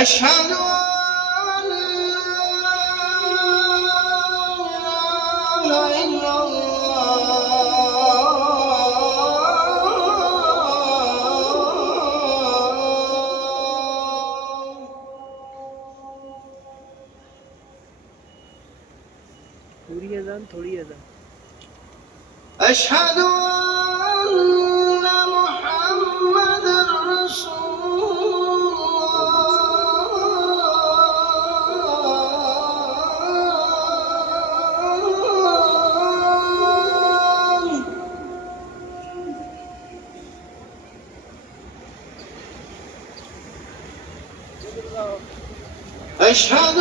أشهد أن لا إله إلا पूरी अजान थोड़ी अजान। أشهد أن محمدا رسول الله. أشهد